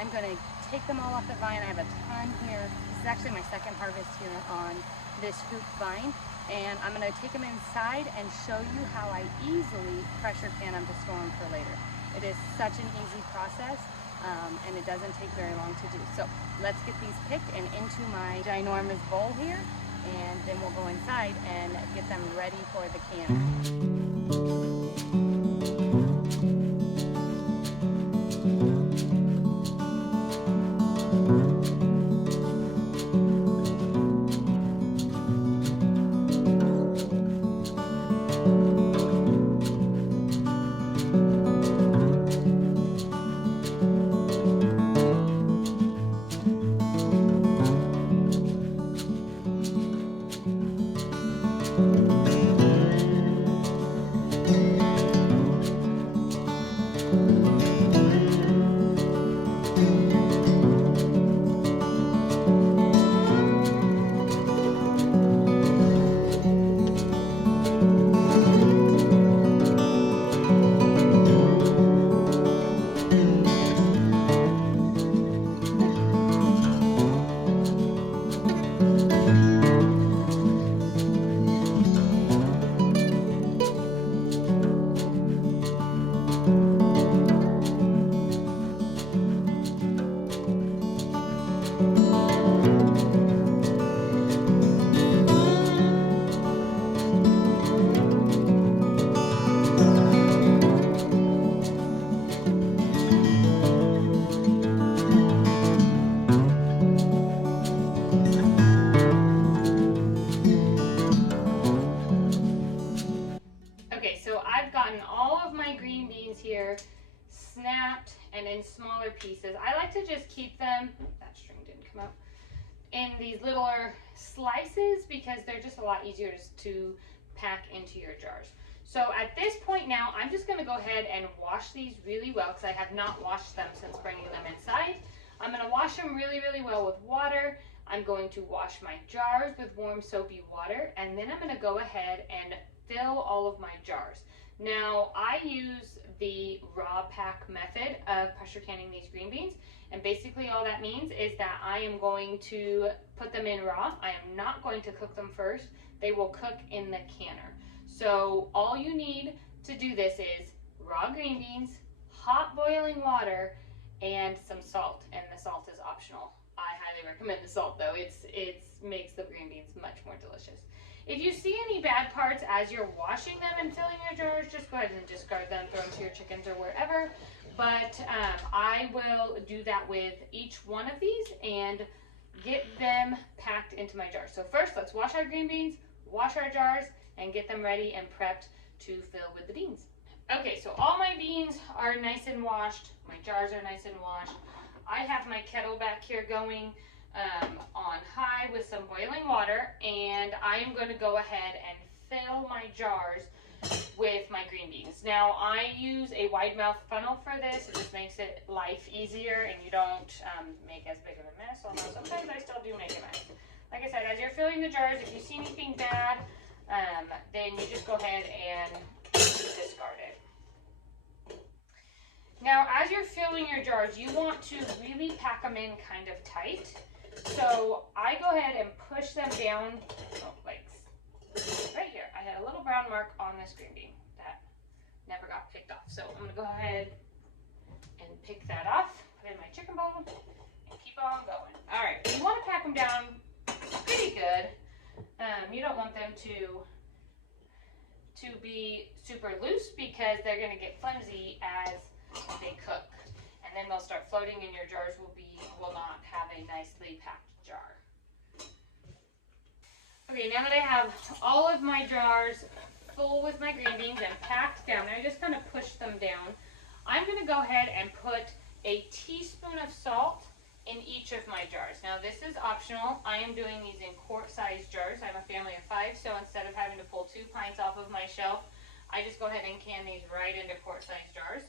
I'm going to take them all off the vine. I have a ton here. This is actually my second harvest here on this hoop vine. And I'm going to take them inside and show you how I easily pressure can them to store them for later. It is such an easy process, and it doesn't take very long to do. So let's get these picked and into my ginormous bowl here, and then we'll go inside and get them ready for the canning. Okay, so I've gotten all of my green beans here snapped and in smaller pieces. I like to just keep them, that string didn't come out, in these littler slices because they're just a lot easier to pack into your jars. So at this point now, I'm just going to go ahead and wash these really well because I have not washed them since bringing them inside. I'm going to wash them really, really well with water. I'm going to wash my jars with warm soapy water, and then I'm going to go ahead and fill all of my jars. Now, I use the raw pack method of pressure canning these green beans, and basically all that means is that I am going to put them in raw. I am not going to cook them first. They will cook in the canner. So all you need to do this is raw green beans, hot boiling water, and some salt, and the salt is optional. I highly recommend the salt though. It makes the green beans much more delicious. If you see any bad parts as you're washing them and filling your jars, just go ahead and discard them, throw them to your chickens or wherever. But I will do that with each one of these and get them packed into my jars. So first, let's wash our green beans, wash our jars, and get them ready and prepped to fill with the beans. Okay, so all my beans are nice and washed. My jars are nice and washed. I have my kettle back here going on high with some boiling water, and I am going to go ahead and fill my jars with my green beans. Now, I use a wide mouth funnel for this. It just makes it life easier and you don't make as big of a mess, although sometimes I still do make a mess. Like I said, as you're filling the jars, if you see anything bad, then you just go ahead and discard it. Now, as you're filling your jars, you want to really pack them in kind of tight. So I go ahead and push them down, like right here. I had a little brown mark on this green bean that never got picked off. So I'm gonna go ahead and pick that off, put it in my chicken bowl, and keep on going. All right, you wanna pack them down pretty good. You don't want them to be super loose because they're gonna get flimsy as they cook, and then they'll start floating and your jars will not have a nicely packed jar. Okay, now that I have all of my jars full with my green beans and packed down, I just kind of push them down. I'm going to go ahead and put a teaspoon of salt in each of my jars. Now this is optional. I am doing these in quart-sized jars. I'm a family of 5, so instead of having to pull 2 pints off of my shelf, I just go ahead and can these right into quart-sized jars.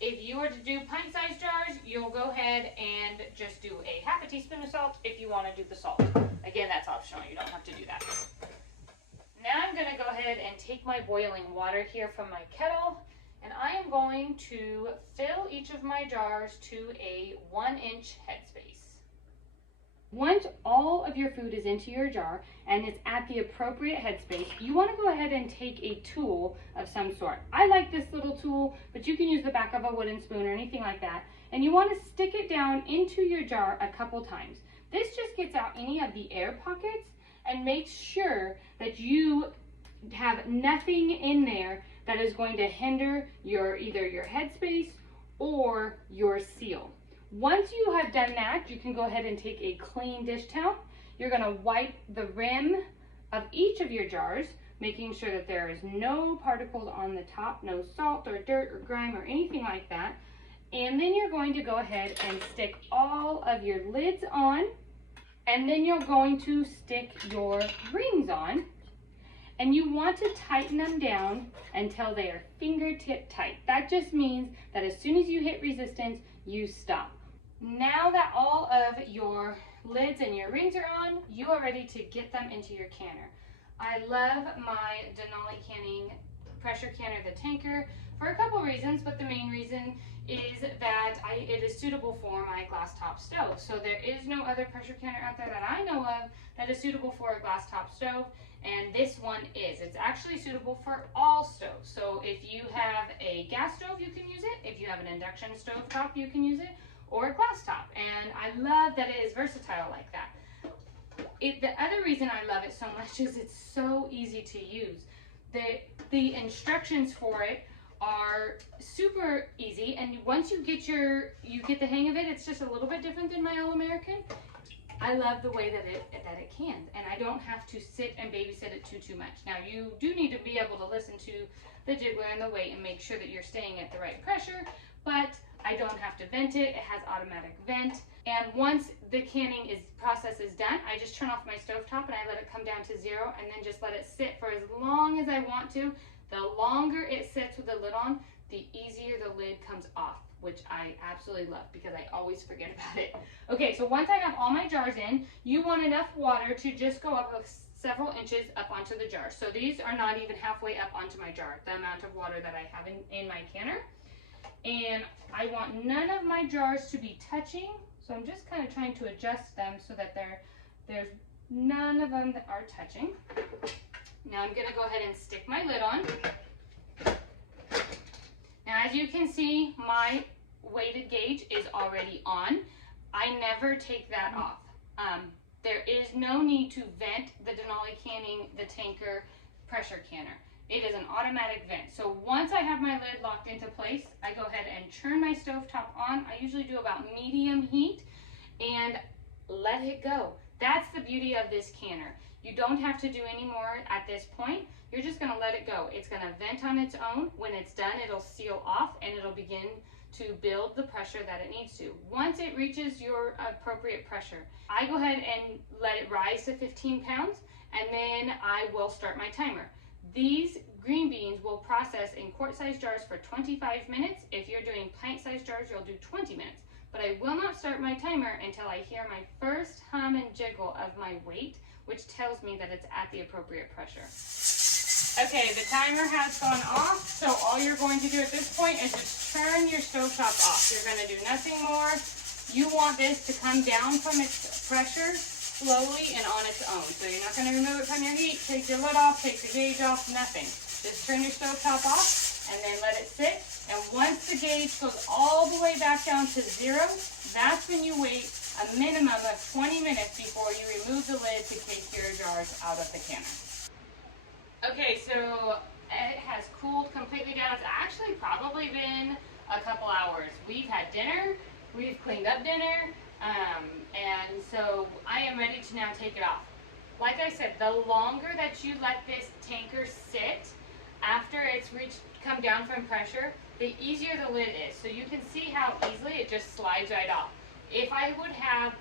If you were to do pint-sized jars, you'll go ahead and just do a half a teaspoon of salt if you want to do the salt. Again, that's optional. You don't have to do that. Now I'm going to go ahead and take my boiling water here from my kettle And I am going to fill each of my jars to a 1-inch headspace. Once all of your food is into your jar and it's at the appropriate headspace, you want to go ahead and take a tool of some sort. I like this little tool, but you can use the back of a wooden spoon or anything like that. And you want to stick it down into your jar a couple times. This just gets out any of the air pockets and makes sure that you have nothing in there that is going to hinder either your headspace or your seal. Once you have done that, you can go ahead and take a clean dish towel. You're going to wipe the rim of each of your jars, making sure that there is no particles on the top, no salt or dirt or grime or anything like that. And then you're going to go ahead and stick all of your lids on, and then you're going to stick your rings on. And you want to tighten them down until they are fingertip tight. That just means that as soon as you hit resistance, you stop. Now that all of your lids and your rings are on, you are ready to get them into your canner. I love my Denali Canning pressure canner, the tanker, for a couple reasons, but the main reason is that it is suitable for my glass top stove. So there is no other pressure canner out there that I know of that is suitable for a glass top stove, and this one is. It's actually suitable for all stoves. So if you have a gas stove, you can use it. If you have an induction stove top, you can use it, or a glass top. And I love that it is versatile like that. The other reason I love it so much is it's so easy to use. The instructions for it are super easy, and once you get the hang of it, it's just a little bit different than my All-American. I love the way that it cans, and I don't have to sit and babysit it too much. Now you do need to be able to listen to the jiggler and the weight and make sure that you're staying at the right pressure, but I don't have to vent it. It has automatic vent, and once the canning process is done, I just turn off my stovetop and I let it come down to 0, and then just let it sit for as long as I want to. The longer it sits with the lid on, the easier the lid comes off, which I absolutely love because I always forget about it. Okay, so once I have all my jars in, you want enough water to just go up several inches up onto the jar. So these are not even halfway up onto my jar, the amount of water that I have in my canner. And I want none of my jars to be touching, so I'm just kind of trying to adjust them so that there's none of them that are touching. Now I'm gonna go ahead and stick my lid on. Now as you can see, my weighted gauge is already on. I never take that off. There is no need to vent the Denali Canning, the tanker pressure canner. It is an automatic vent. So once I have my lid locked into place, I go ahead and turn my stovetop on. I usually do about medium heat and let it go. That's the beauty of this canner. You don't have to do any more at this point. You're just gonna let it go. It's gonna vent on its own. When it's done, it'll seal off and it'll begin to build the pressure that it needs to. Once it reaches your appropriate pressure, I go ahead and let it rise to 15 pounds, and then I will start my timer. These green beans will process in quart-sized jars for 25 minutes. If you're doing pint-sized jars, you'll do 20 minutes. But I will not start my timer until I hear my first hum and jiggle of my weight, which tells me that it's at the appropriate pressure. Okay, the timer has gone off, so all you're going to do at this point is just turn your stovetop off. You're going to do nothing more. You want this to come down from its pressure slowly and on its own. So you're not going to remove it from your heat, take your lid off, take your gauge off, nothing. Just turn your stovetop off and then let it sit. And once the gauge goes all the way back down to 0, that's when you wait a minimum of 20 minutes before you remove the lid to take your jars out of the canner. Okay, so it has cooled completely down. It's actually probably been a couple hours. We've had dinner, we've cleaned up dinner, and so I am ready to now take it off. Like I said, the longer that you let this tanker sit after it's come down from pressure, the easier the lid is. So you can see how easily it just slides right off. If I would have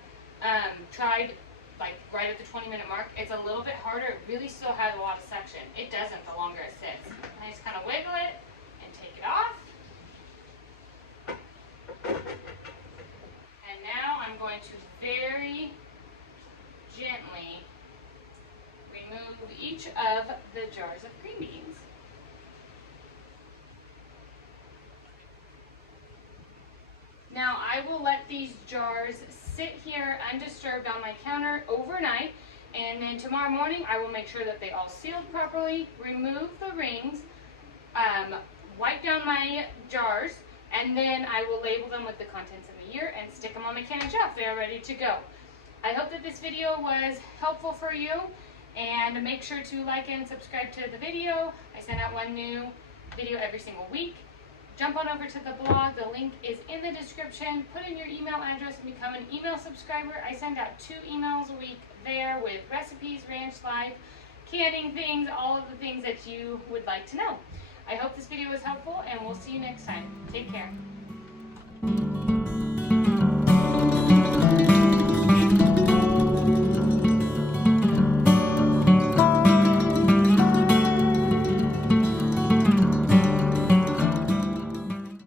tried like right at the 20-minute mark, it's a little bit harder. It really still has a lot of suction. It doesn't the longer it sits. I just kind of wiggle it and take it off. And now I'm going to very gently remove each of the jars of green beans. Now I will let these jars sit here undisturbed on my counter overnight, and then tomorrow morning I will make sure that they all sealed properly, remove the rings, wipe down my jars, and then I will label them with the contents of the year and stick them on my canning shelf. They are ready to go. I hope that this video was helpful for you, and make sure to like and subscribe to the video. I send out one new video every single week. Jump on over to the blog. The link is in the description. Put in your email address and become an email subscriber. I send out 2 emails a week there with recipes, ranch life, canning things, all of the things that you would like to know. I hope this video was helpful, and we'll see you next time. Take care.